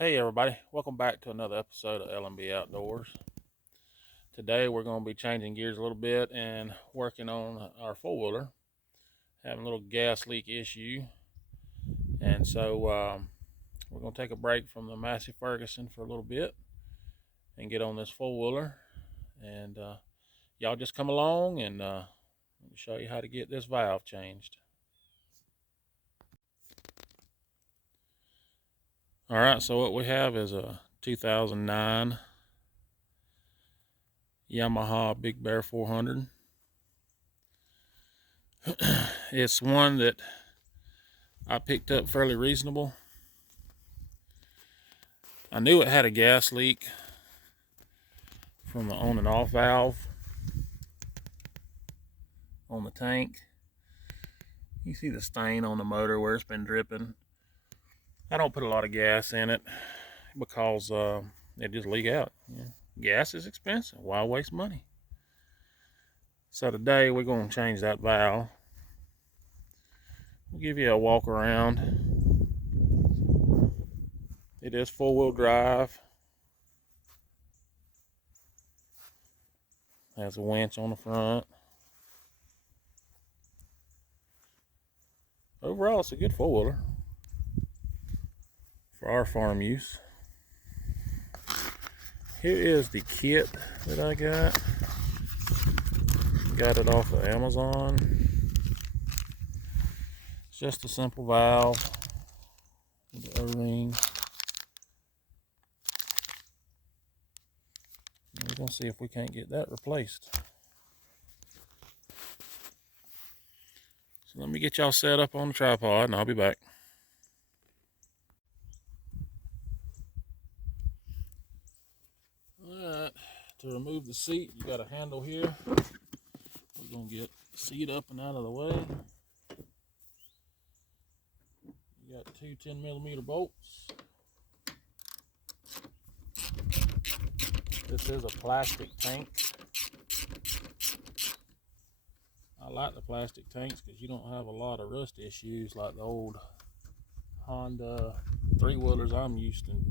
Hey everybody, welcome back to another episode of LMB Outdoors. Today we're going to be changing gears a little bit and working on our four-wheeler. Having a little gas leak issue, and so we're going to take a break from the Massey Ferguson for a little bit and get on this four-wheeler. And y'all just come along and let me show you how to get this valve changed. Alright, so what we have is a 2009 Yamaha BIG BEAR 400. It's one that I picked up fairly reasonable. I knew it had a gas leak from the on and off valve on the tank. You see the stain on the motor where it's been dripping. I don't put a lot of gas in it because it just leak out. Gas is expensive. Why waste money? So today we're going to change that valve. We'll give you a walk around. It is four-wheel drive. Has a winch on the front. Overall, it's a good four-wheeler for our farm use. Here is the kit that I got. Got it off of Amazon. It's just a simple valve with the O-ring. We're going to see if we can't get that replaced. So let me get y'all set up on the tripod and I'll be back. Alright, to remove the seat, you got a handle here. We're going to get the seat up and out of the way. You got two 10mm bolts. This is a plastic tank. I like the plastic tanks because you don't have a lot of rust issues like the old Honda three-wheelers I'm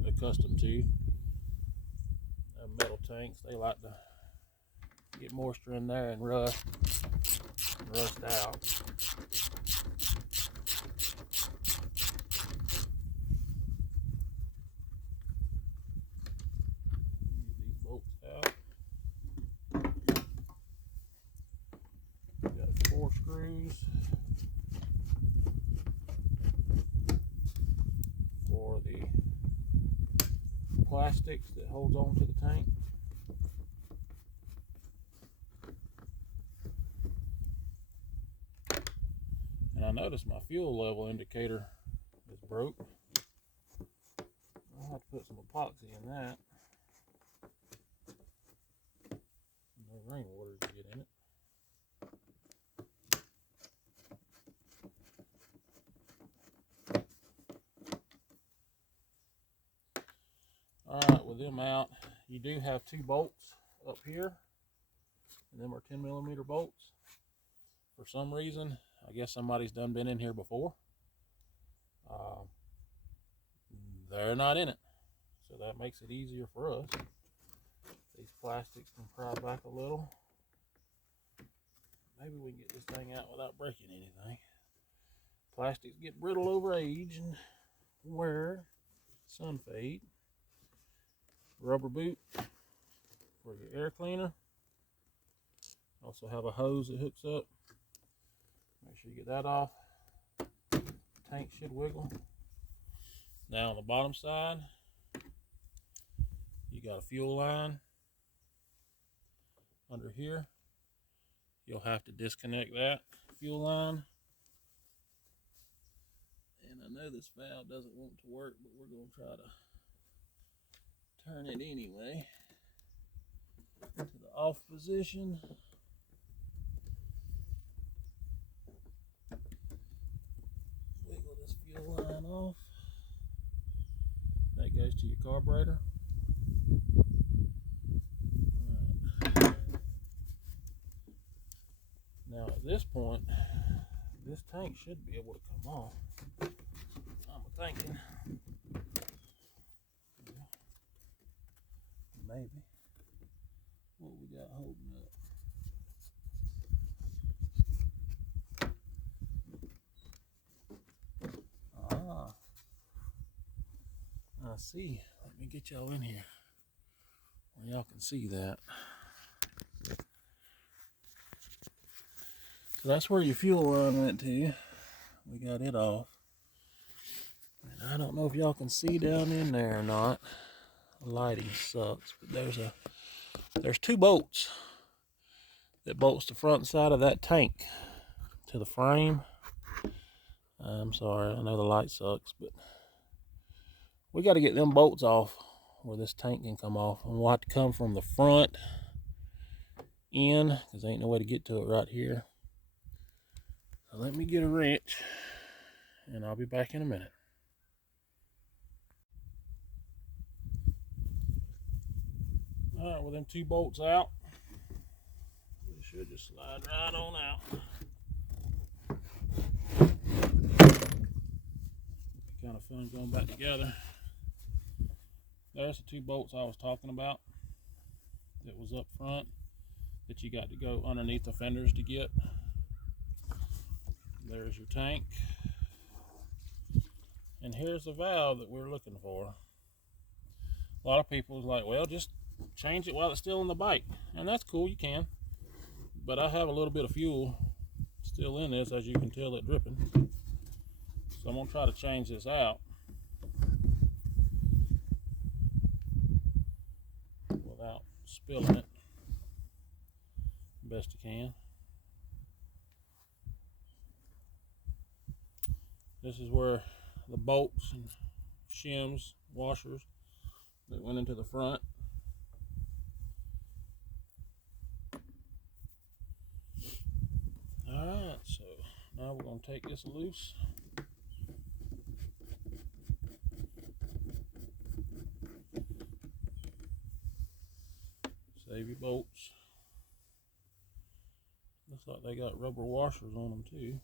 accustomed to. Metal tanks, they like to get moisture in there and rust out. These bolts out. Got 4 screws for the plastics that holds on to the tank. And I noticed my fuel level indicator is broke. I'll have to put some epoxy in that. No rainwater to get in it. Alright, with them out, you do have 2 bolts up here, and them are 10mm bolts. For some reason, I guess somebody's been in here before. They're not in it, so that makes it easier for us. These plastics can pry back a little. Maybe we can get this thing out without breaking anything. Plastics get brittle over age and wear, sun fade. Rubber boot for your air cleaner. Also have a hose that hooks up. Make sure you get that off. Tank should wiggle. Now on the bottom side, you got a fuel line under here. You'll have to disconnect that fuel line. And I know this valve doesn't want to work, but we're going to try to turn it anyway to the off position. Wiggle this fuel line off. That goes to your carburetor. Right. Now at this point, this tank should be able to come off. I'm thinking. I see. Let me get y'all in here where y'all can see that. So that's where your fuel line went to. We got it off. And I don't know if y'all can see down in there or not. The lighting sucks, but there's two bolts that bolts the front side of that tank to the frame. I'm sorry, I know the light sucks, but we got to get them bolts off where this tank can come off. And we'll have to come from the front in because there ain't no way to get to it right here. So let me get a wrench and I'll be back in a minute. All right, with them two bolts out, it should just slide right on out. Kind of fun going back together. There's the two bolts I was talking about that was up front that you got to go underneath the fenders to get. There's your tank. And here's the valve that we're looking for. A lot of people is like, well, just change it while it's still in the bike. And that's cool, you can. But I have a little bit of fuel still in this, as you can tell it dripping. So I'm gonna try to change this out without spilling it best you can. This is where the bolts and shims, washers that went into the front. Alright, so now we're going to take this loose. Save your bolts. Looks like they got rubber washers on them too.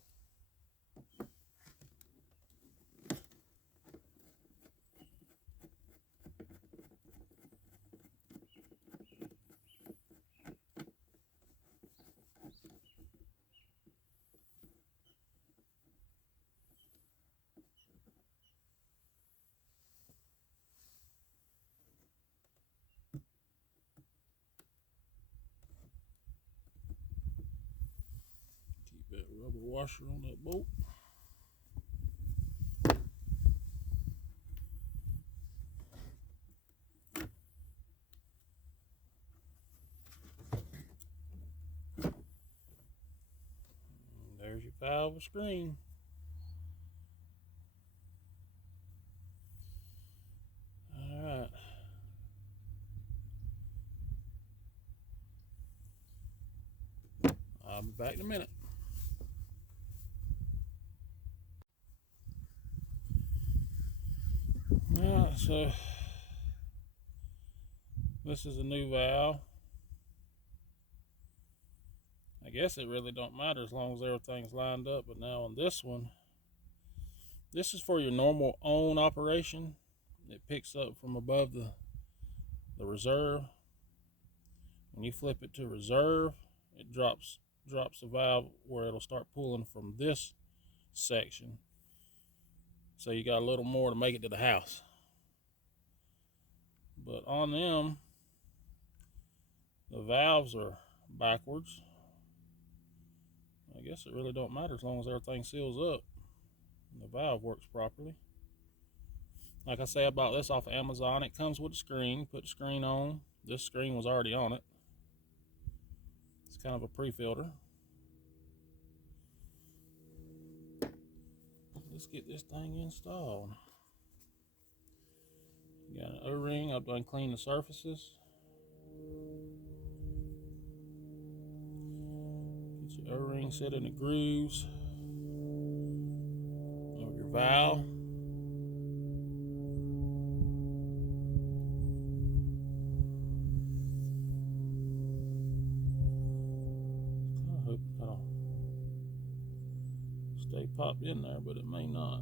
Keep that rubber washer on that bolt. There's your valve screen. Alright. I'll be back in a minute. Alright, so this is a new valve. I guess it really don't matter as long as everything's lined up, but now on this one, this is for your normal on operation. It picks up from above the reserve. When you flip it to reserve, it drops the valve where it'll start pulling from this section. So you got a little more to make it to the house. But on them, the valves are backwards. I guess it really don't matter as long as everything seals up and the valve works properly. Like I say, I bought this off of Amazon. It comes with a screen. Put the screen on. This screen was already on it. It's kind of a pre-filter. Let's get this thing installed. You got an O-ring. I've done clean the surfaces. Get your O-ring set in the grooves of your valve. I hope that'll stay popped in there, but it may not.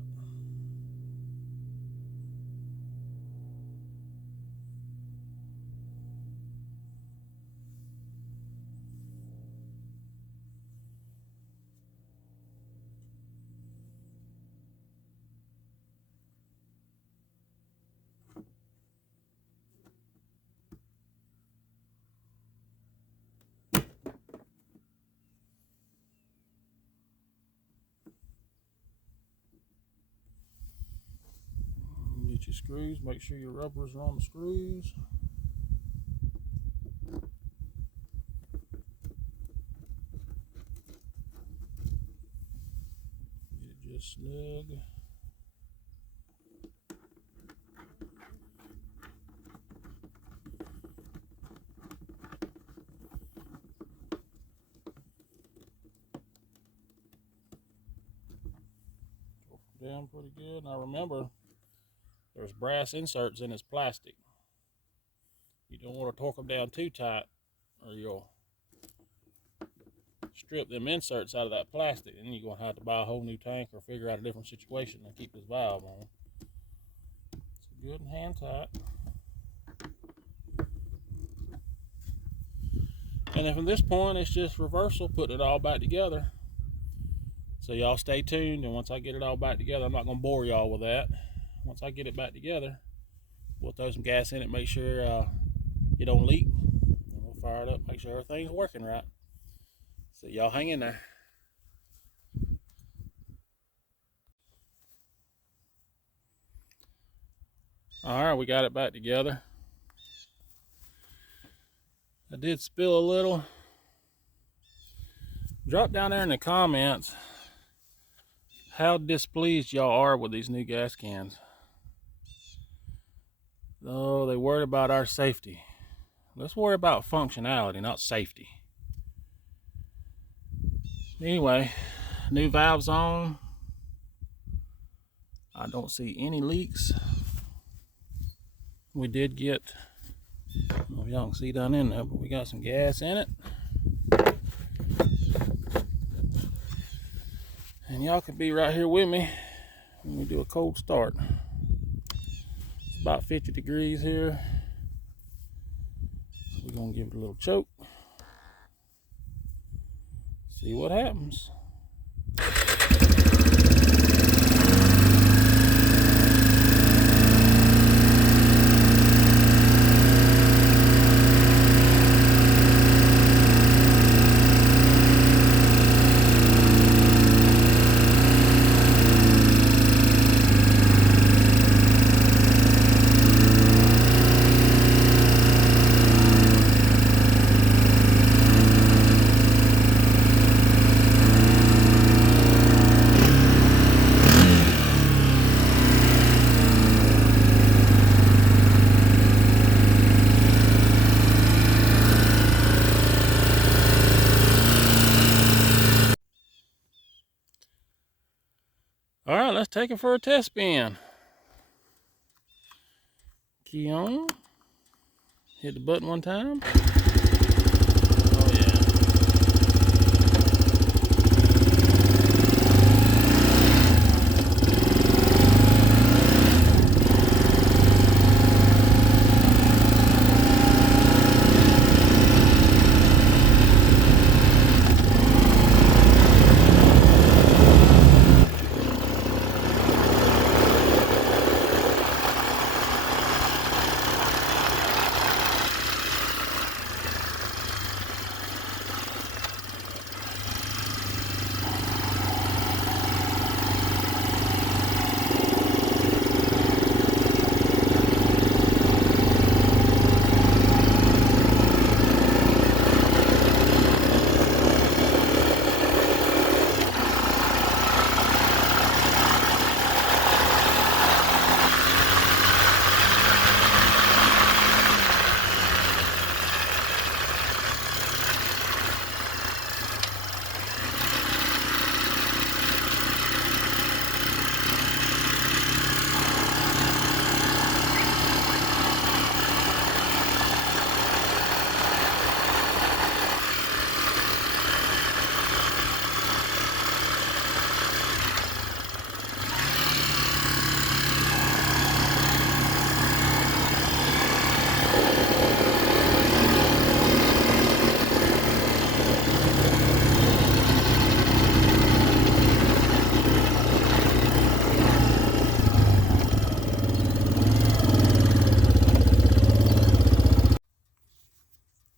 Get your screws, make sure your rubbers are on the screws. Get it just snug. Down pretty good. Now remember, there's brass inserts in this plastic. You don't want to torque them down too tight or you'll strip them inserts out of that plastic, and you're going to have to buy a whole new tank or figure out a different situation to keep this valve on. It's good and hand tight. And then from this point, it's just reversal, putting it all back together. So y'all stay tuned, and once I get it all back together, I'm not going to bore y'all with that. Once I get it back together, we'll throw some gas in it, make sure it don't leak, and we'll fire it up, make sure everything's working right. So y'all hang in there. All right, we got it back together. I did spill a little. Drop down there in the comments how displeased y'all are with these new gas cans. Oh, they worried about our safety. Let's worry about functionality, not safety. Anyway, new valves on. I don't see any leaks. We did get, I don't know if y'all can see down in there, but we got some gas in it. And y'all can be right here with me when we do a cold start. It's about 50 degrees here. So we're gonna give it a little choke. See what happens. All right, let's take it for a test spin. Key on. Hit the button one time. Oh yeah.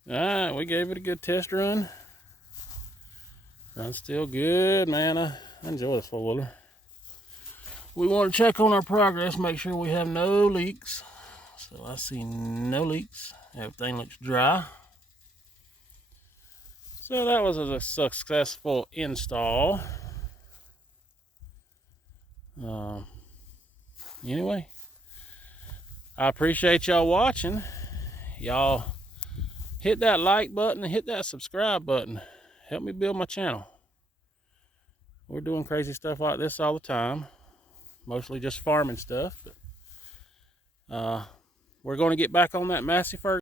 Alright, we gave it a good test run. Runs still good, man. I enjoy this four-wheeler. we want to check on our progress, make sure we have no leaks. So I see no leaks. Everything looks dry. So that was a successful install. Anyway, I appreciate y'all watching. Y'all hit that like button and hit that subscribe button. Help me build my channel. We're doing crazy stuff like this all the time. Mostly just farming stuff. But, we're going to get back on that Massey Ferguson.